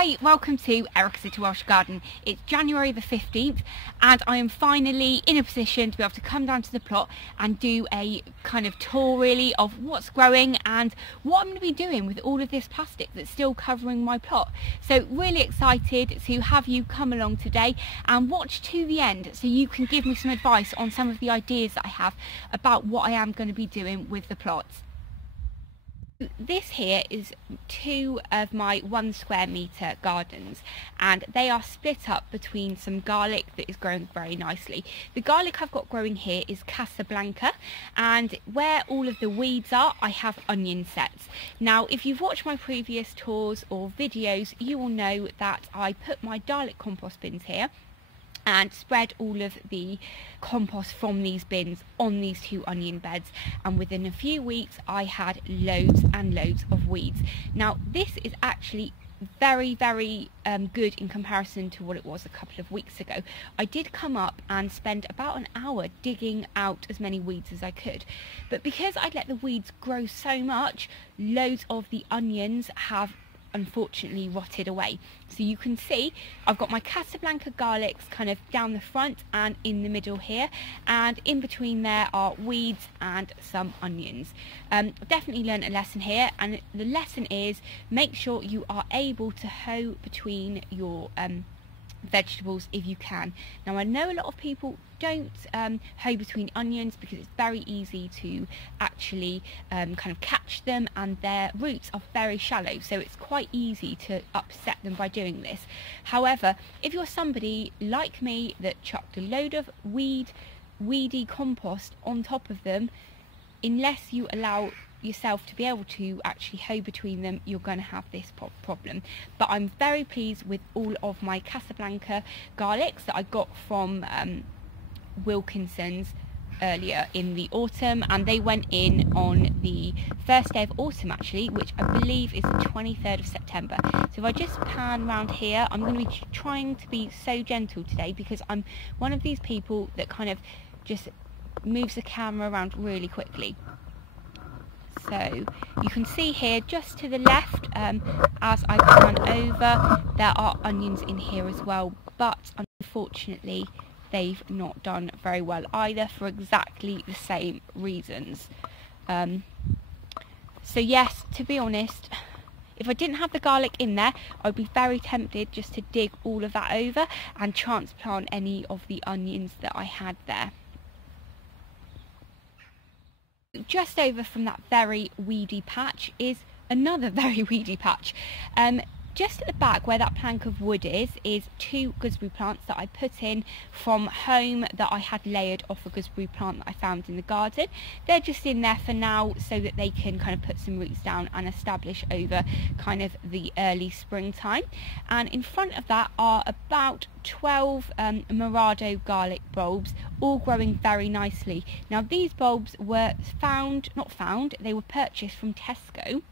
Hi, welcome to Erica's Little Welsh Garden. It's January the 15th and I am finally in a position to be able to come down to the plot and do a kind of tour really of what's growing and what I'm going to be doing with all of this plastic that's still covering my plot. So really excited to have you come along today and watch to the end so you can give me some advice on some of the ideas that I have about what I am going to be doing with the plots. This here is two of my 1 square metre gardens and they are split up between some garlic that is growing very nicely. The garlic I've got growing here is Casablanca, and where all of the weeds are I have onion sets. Now if you've watched my previous tours or videos you will know that I put my garlic compost bins here and spread all of the compost from these bins on these 2 onion beds, and within a few weeks I had loads and loads of weeds. Now this is actually very good in comparison to what it was a couple of weeks ago. I did come up and spend about an hour digging out as many weeds as I could, but because I'd let the weeds grow so much, loads of the onions have unfortunately rotted away. So you can see I've got my Casablanca garlics kind of down the front and in the middle here, and in between there are weeds and some onions. Definitely learned a lesson here, and the lesson is make sure you are able to hoe between your vegetables if you can. Now I know a lot of people don't hoe between onions because it's very easy to actually kind of catch them, and their roots are very shallow, so it's quite easy to upset them by doing this. However, if you're somebody like me that chucked a load of weedy compost on top of them, unless you allow yourself to be able to actually hoe between them, you're going to have this problem. But I'm very pleased with all of my Casablanca garlics that I got from Wilkinson's earlier in the autumn, and they went in on the first day of autumn actually, which I believe is the 23rd of September. So if I just pan around here, I'm going to be trying to be so gentle today because I'm one of these people that kind of just moves the camera around really quickly. So you can see here just to the left, as I pan over, there are onions in here as well, but unfortunately they've not done very well either for exactly the same reasons. So yes, to be honest, if I didn't have the garlic in there, I'd be very tempted just to dig all of that over and transplant any of the onions that I had there. Just over from that very weedy patch is another very weedy patch. Just at the back where that plank of wood is 2 gooseberry plants that I put in from home that I had layered off a gooseberry plant that I found in the garden. They're just in there for now so that they can kind of put some roots down and establish over kind of the early springtime. And in front of that are about 12 Morado garlic bulbs, all growing very nicely. Now these bulbs were they were purchased from Tesco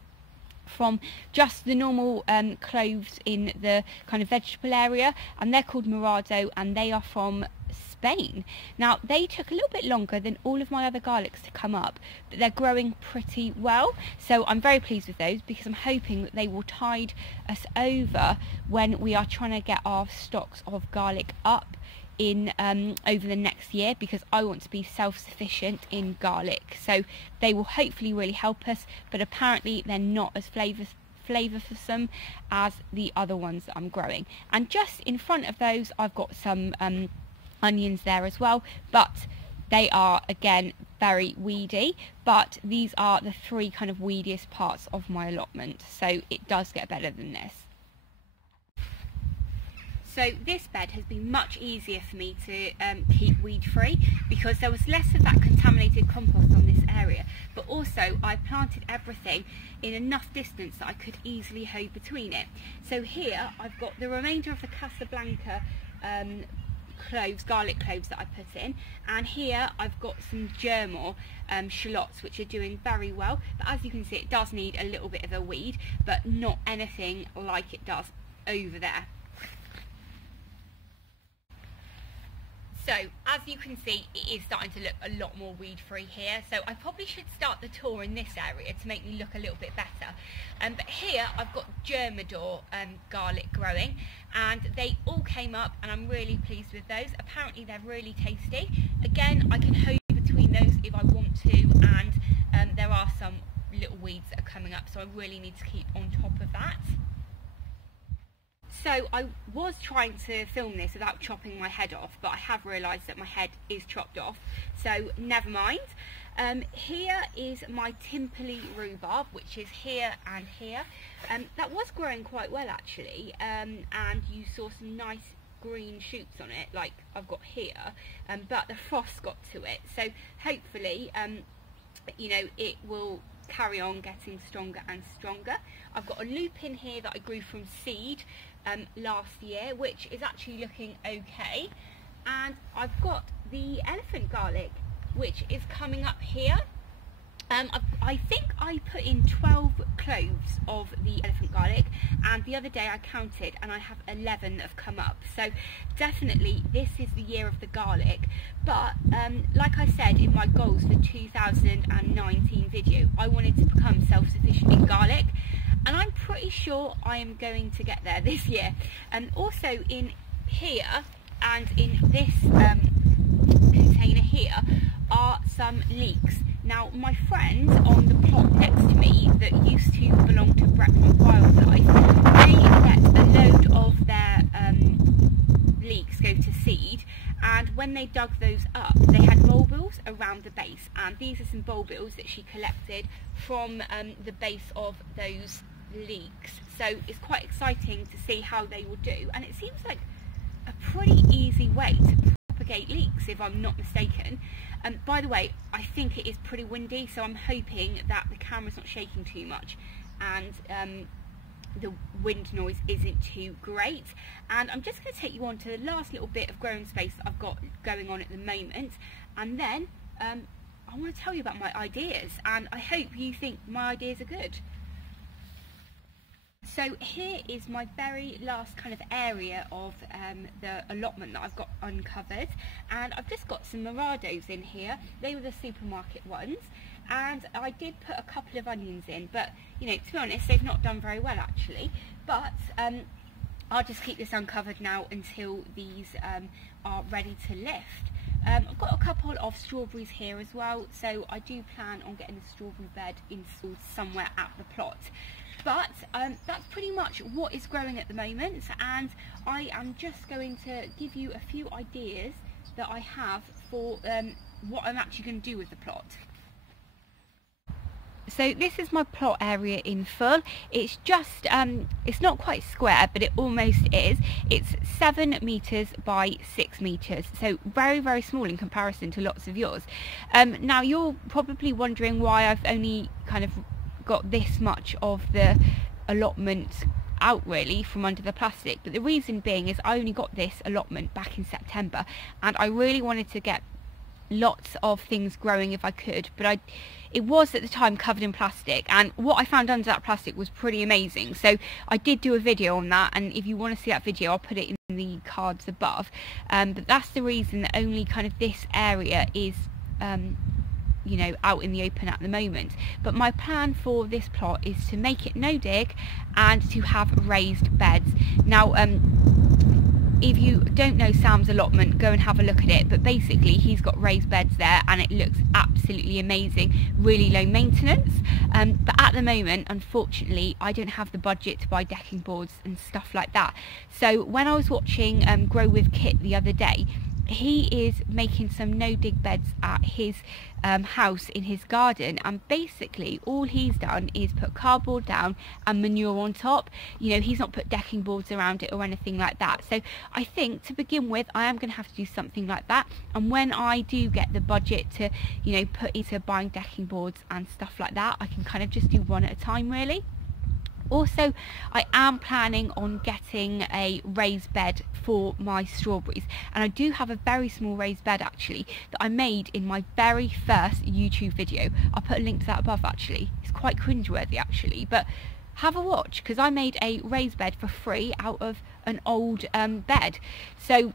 from just the normal cloves in the kind of vegetable area, and they're called Morado and they are from Spain. Now they took a little bit longer than all of my other garlics to come up, but they're growing pretty well, so I'm very pleased with those because I'm hoping that they will tide us over when we are trying to get our stocks of garlic up in over the next year, because I want to be self-sufficient in garlic. So they will hopefully really help us, but apparently they're not as flavoursome as the other ones that I'm growing. And just in front of those I've got some onions there as well, but they are again very weedy, but these are the 3 kind of weediest parts of my allotment, so it does get better than this. So this bed has been much easier for me to keep weed free because there was less of that contaminated compost on this area, but also I planted everything in enough distance that I could easily hoe between it. So here I've got the remainder of the Casablanca garlic cloves that I put in, and here I've got some Germor shallots which are doing very well, but as you can see it does need a little bit of a weed, but not anything like it does over there. So, as you can see, it is starting to look a lot more weed-free here. So I probably should start the tour in this area to make me look a little bit better. But here I've got Germador garlic growing, and they all came up, and I'm really pleased with those. Apparently they're really tasty. Again, I can hoe between those if I want to, and there are some little weeds that are coming up, so I really need to keep on top of that. So I was trying to film this without chopping my head off, but I have realised that my head is chopped off, so never mind. Here is my Timperley rhubarb, which is here and here. That was growing quite well actually, and you saw some nice green shoots on it, like I've got here, but the frost got to it, so hopefully you know, it will carry on getting stronger and stronger. I've got a lupin here that I grew from seed last year, which is actually looking okay, and I've got the elephant garlic, which is coming up here. I think I put in 12 cloves of the elephant garlic, and the other day I counted and I have 11 that have come up, so definitely this is the year of the garlic. But like I said in my goals for 2019 video, I wanted to become self-sufficient in garlic, and I'm pretty sure I am going to get there this year. And also in here and in this container here are some leeks. Now, my friends on the plot next to me that used to belong to Bretman Wildlife, they let a load of their leeks go to seed, and when they dug those up, they had bulbils around the base, and these are some bulbils that she collected from the base of those leeks. So it's quite exciting to see how they will do, and it seems like a pretty easy way to propagate leeks, if I'm not mistaken. By the way, I think it is pretty windy, so I'm hoping that the camera's not shaking too much and the wind noise isn't too great. And I'm just going to take you on to the last little bit of growing space that I've got going on at the moment, and then I want to tell you about my ideas, and I hope you think my ideas are good. So here is my very last kind of area of the allotment that I've got uncovered, and I've just got some Morados in here. They were the supermarket ones, and I did put a couple of onions in, but you know, to be honest, they've not done very well actually. But I'll just keep this uncovered now until these are ready to lift. I've got a couple of strawberries here as well, so I do plan on getting a strawberry bed installed somewhere at the plot. But that's pretty much what is growing at the moment, and I am just going to give you a few ideas that I have for what I'm actually going to do with the plot. So this is my plot area in full. It's just, it's not quite square, but it almost is. It's 7 metres by 6 metres, so very, very small in comparison to lots of yours. Now you're probably wondering why I've only kind of got this much of the allotment out really from under the plastic, but the reason being is I only got this allotment back in September, and I really wanted to get lots of things growing if I could, but it was at the time covered in plastic, and what I found under that plastic was pretty amazing. So I did do a video on that, and if you want to see that video, I'll put it in the cards above. But that's the reason that only kind of this area is you know, out in the open at the moment. But my plan for this plot is to make it no dig and to have raised beds. Now if you don't know Sam's allotment, go and have a look at it, but basically he's got raised beds there and it looks absolutely amazing, really low maintenance, but at the moment unfortunately I don't have the budget to buy decking boards and stuff like that. So when I was watching Grow with Kit the other day, he is making some no dig beds at his house in his garden, and basically all he's done is put cardboard down and manure on top. You know, he's not put decking boards around it or anything like that. So I think to begin with I am going to have to do something like that, and when I do get the budget to, you know, put into buying decking boards and stuff like that, I can kind of just do one at a time really. Also, I am planning on getting a raised bed for my strawberries, and I do have a very small raised bed actually that I made in my very first YouTube video. I'll put a link to that above actually. It's quite cringeworthy actually, but have a watch, because I made a raised bed for free out of an old bed. So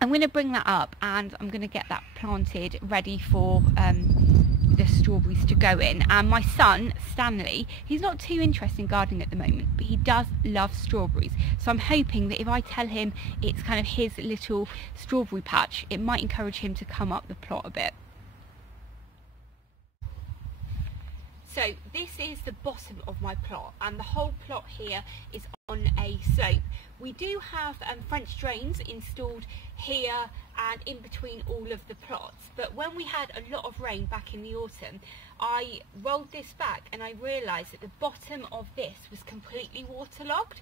I'm going to bring that up and I'm going to get that planted ready for the strawberries to go in. And my son Stanley, he's not too interested in gardening at the moment, but he does love strawberries, so I'm hoping that if I tell him it's kind of his little strawberry patch, it might encourage him to come up the plot a bit. So this is the bottom of my plot, and the whole plot here is on a slope. We do have French drains installed here and in between all of the plots, but when we had a lot of rain back in the autumn, I rolled this back and I realised that the bottom of this was completely waterlogged.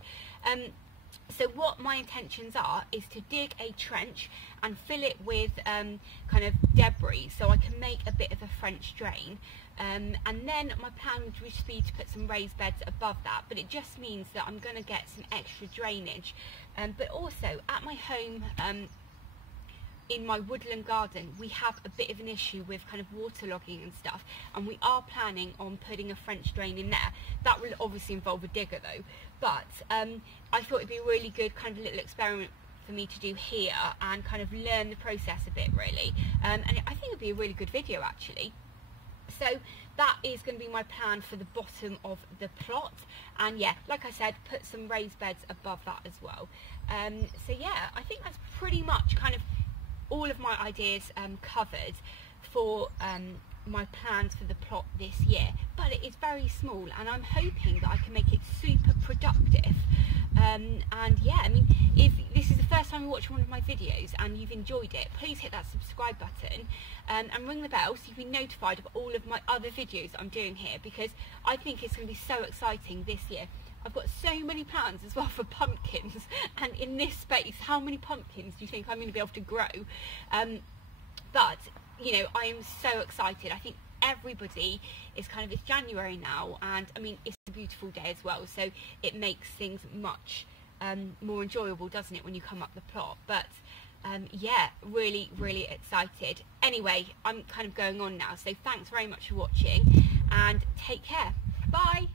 So what my intentions are is to dig a trench and fill it with kind of debris so I can make a bit of a French drain. And then my plan would just be to put some raised beds above that, but it just means that I'm going to get some extra drainage. But also at my home, in my woodland garden, we have a bit of an issue with kind of waterlogging and stuff, and we are planning on putting a French drain in there. That will obviously involve a digger though, but I thought it'd be a really good kind of little experiment for me to do here and kind of learn the process a bit really, and I think it'd be a really good video actually. So that is going to be my plan for the bottom of the plot, and yeah, like I said, put some raised beds above that as well. So yeah, I think that's pretty much kind of all of my ideas covered for my plans for the plot this year, but it is very small and I'm hoping that I can make it super productive. And yeah, I mean, if this is the first time you watch one of my videos and you've enjoyed it, please hit that subscribe button and ring the bell so you'll be notified of all of my other videos that I'm doing here, because I think it's going to be so exciting this year. I've got so many plans as well for pumpkins, and in this space, how many pumpkins do you think I'm going to be able to grow? But, you know, I am so excited. I think everybody is kind of, it's January now, and I mean, it's a beautiful day as well, so it makes things much more enjoyable, doesn't it, when you come up the plot? But yeah, really, really excited. Anyway, I'm kind of going on now, so thanks very much for watching, and take care. Bye!